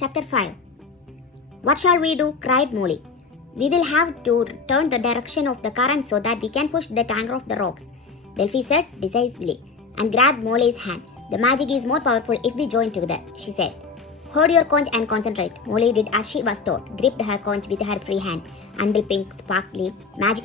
Chapter 5. What shall we do? Cried Molly. We will have to turn the direction of the current so that we can push the tanker off the rocks, Delphi said decisively, and grabbed Molly's hand. The magic is more powerful if we join together, she said. Hold your conch and concentrate. Molly did as she was taught, gripped her conch with her free hand, until pink, sparkly magic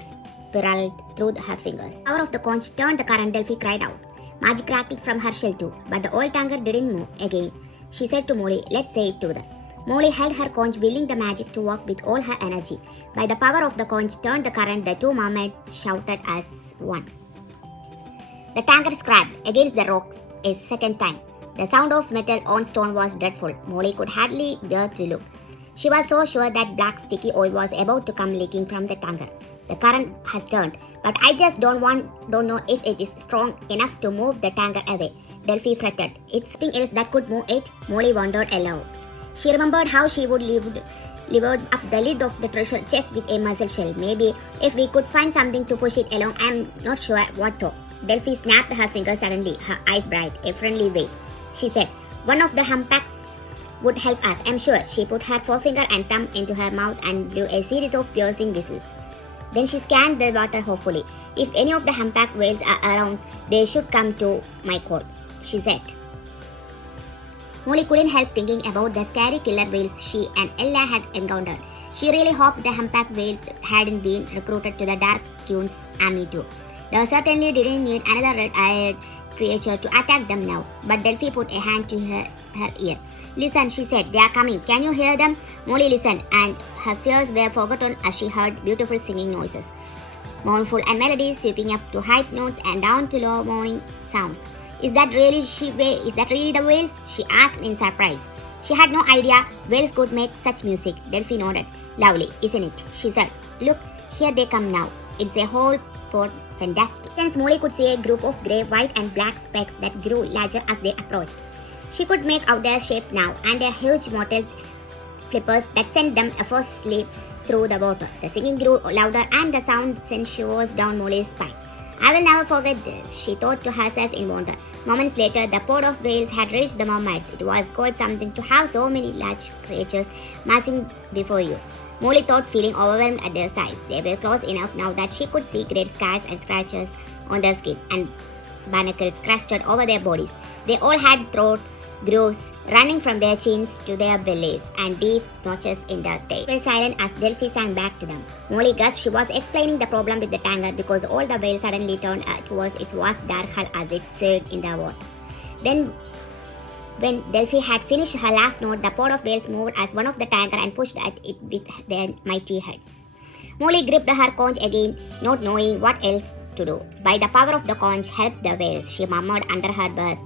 spiraled through her fingers. The power of the conch turned the current, Delphi cried out. Magic crackled from her shell too, but the old tanker didn't move again. She said to Molly, let's say it together. Molly held her conch, willing the magic to work with all her energy. By the power of the conch turned the current, the two mermaids shouted as one. The tanker scraped against the rocks a second time. The sound of metal on stone was dreadful. Molly could hardly bear to look. She was so sure that black sticky oil was about to come leaking from the tanker. The current has turned, but I just don't know if it is strong enough to move the tanker away. Delphi fretted. It's something else that could move it, Molly wondered aloud. She remembered how she would levered up the lid of the treasure chest with a mussel shell. Maybe if we could find something to push it along, I'm not sure what to. Delphi snapped her fingers suddenly, her eyes bright, a friendly way. She said, one of the humpbacks would help us, I'm sure. She put her forefinger and thumb into her mouth and blew a series of piercing whistles. Then she scanned the water hopefully. If any of the humpback whales are around, they should come to my call, she said. Molly couldn't help thinking about the scary killer whales she and Ella had encountered. She really hoped the humpback whales hadn't been recruited to the Dark Queen's army too. They certainly didn't need another red-eyed creature to attack them now, but Delphi put a hand to her ear. Listen, she said, they are coming. Can you hear them? Molly listened, and her fears were forgotten as she heard beautiful singing noises, mournful and melodies sweeping up to high notes and down to low moaning sounds. Is that really the whales? She asked in surprise. She had no idea whales could make such music. Delphi nodded. Lovely, isn't it? She said. Look, here they come now. It's a whole pot fantastic. Since Molly could see a group of grey, white and black specks that grew larger as they approached. She could make out their shapes now and their huge mottled flippers that sent them effortlessly through the water. The singing grew louder and the sound sent shivers down Molly's spine. I will never forget this, she thought to herself in wonder. Moments later, the pod of whales had reached the mermaids. It was quite something to have so many large creatures massing before you. Molly thought, feeling overwhelmed at their size. They were close enough now that she could see great scars and scratches on their skin and barnacles crusted over their bodies. They all had throat grooves running from their chins to their bellies and deep notches in their tails. They were silent as Delphi sang back to them. Molly guessed she was explaining the problem with the tanker because all the whales suddenly turned towards its vast dark hull as it sailed in the water. Then, when Delphi had finished her last note, the pod of whales moved as one of the tanker and pushed at it with their mighty heads. Molly gripped her conch again, not knowing what else to do. By the power of the conch, help the whales, she murmured under her breath.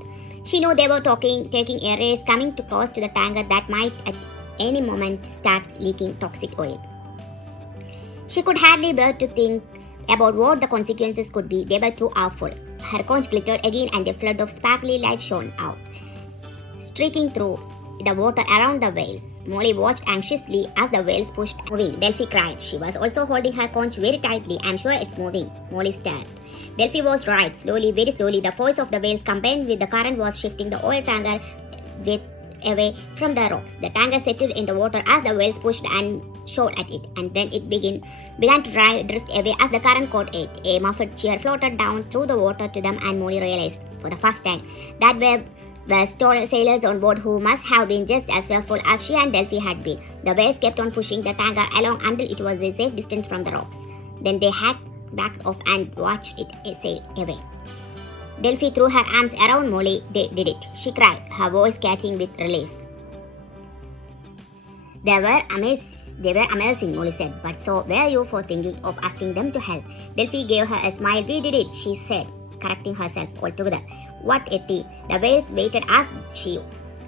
She knew they were taking a race, coming too close to the tanker that might at any moment start leaking toxic oil. She could hardly bear to think about what the consequences could be. They were too awful. Her conch glittered again and a flood of sparkly light shone out, streaking through the water around the whales. Molly watched anxiously as the whales pushed moving. Delphi cried. She was also holding her conch very tightly. I'm sure it's moving. Molly stared. Delphi was right. Slowly, very slowly, the force of the whales combined with the current was shifting the oil tanker away from the rocks. The tanker settled in the water as the whales pushed and shot at it, and then it began to drift away as the current caught it. A muffled cheer floated down through the water to them, and Molly realized, for the first time, that were sailors on board who must have been just as fearful as she and Delphi had been. The whales kept on pushing the tanker along until it was a safe distance from the rocks. Then they had backed off and watched it sail away. Delphi threw her arms around Molly. They did it, she cried, her voice catching with relief. They were amazing, Molly said, but so were you for thinking of asking them to help. Delphi gave her a smile. We did it, she said, correcting herself altogether. What a team. The whales waited as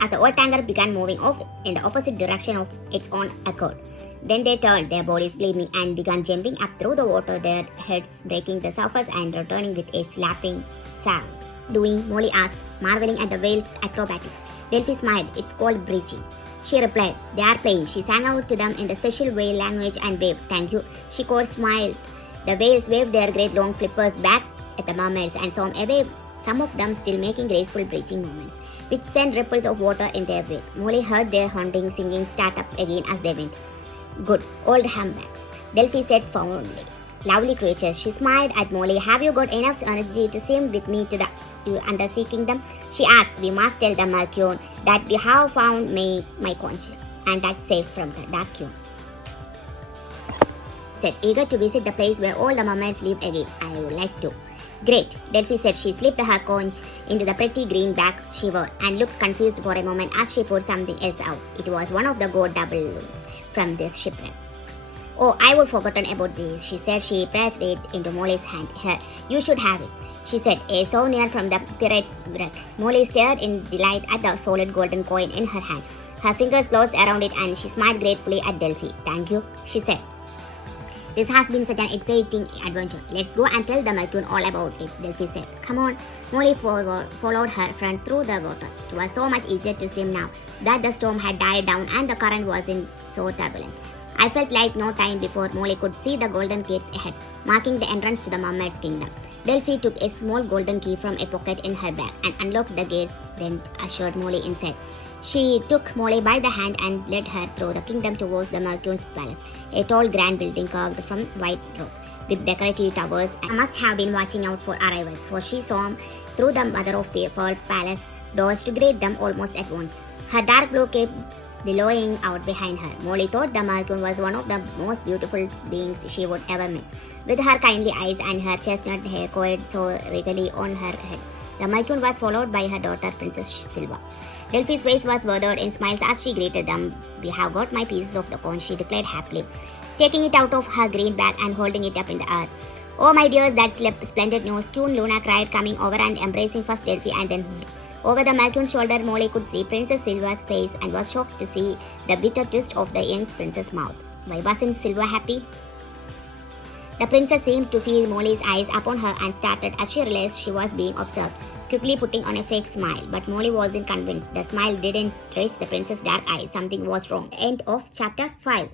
the old tanker began moving off in the opposite direction of its own accord. Then they turned, their bodies gleaming, and began jumping up through the water, their heads breaking the surface and returning with a slapping sound. Doing? Molly asked, marveling at the whales' acrobatics. Delphi smiled. It's called breaching, she replied. They are playing. She sang out to them in the special whale language and waved. Thank you, she smiled. The whales waved their great long flippers back at the mermaids and swam away, some of them still making graceful breaching movements. which sent ripples of water in their wake. Molly heard their haunting singing start up again as they went. Good, old humpbacks, Delphi said fondly. Lovely creatures. She smiled at Molly. Have you got enough energy to swim with me to the undersea kingdom? She asked. We must tell the Mercure that we have found my conch, and that's safe from the Darkune, said, eager to visit the place where all the mermaids lived again. I would like to. Great, Delphi said. She slipped her conch into the pretty green bag she wore and looked confused for a moment as she poured something else out. It was one of the gold doubloons from this shipwreck. Oh, I would forgotten about this, she said. She pressed it into Molly's hand. Here, you should have it, she said, a souvenir from the pirate wreck. Molly stared in delight at the solid golden coin in her hand. Her fingers closed around it and she smiled gratefully at Delphi. Thank you, she said. This has been such an exciting adventure. Let's go and tell the Mercure all about it, Delphi said. Come on. Molly followed her friend through the water. It was so much easier to swim now that the storm had died down and the current wasn't so turbulent. I felt like no time before Molly could see the golden gates ahead, marking the entrance to the mermaid's kingdom. Delphi took a small golden key from a pocket in her bag and unlocked the gates, then ushered Molly inside. She took Molly by the hand and led her through the kingdom towards the Mercure's palace, a tall grand building carved from white rock, with decorative towers. I must have been watching out for arrivals, for she saw through the mother of pearl palace doors to greet them almost at once. Her dark blue cape billowing out behind her. Molly thought the Mercure was one of the most beautiful beings she would ever meet. With her kindly eyes and her chestnut hair coiled so regally on her head, the Mercure was followed by her daughter, Princess Silva. Delphi's face was wreathed in smiles as she greeted them. We have got my pieces of the conch, she declared happily, taking it out of her green bag and holding it up in the air. Oh my dears, that's splendid news, Queen Luna cried, coming over and embracing first Delphi and then me. Over the Mercure's shoulder, Molly could see Princess Silva's face and was shocked to see the bitter twist of the young prince's mouth. Why wasn't Silva happy? The princess seemed to feel Molly's eyes upon her and started as she realized she was being observed, quickly putting on a fake smile. But Molly wasn't convinced. The smile didn't reach the princess's dark eyes. Something was wrong. End of chapter 5.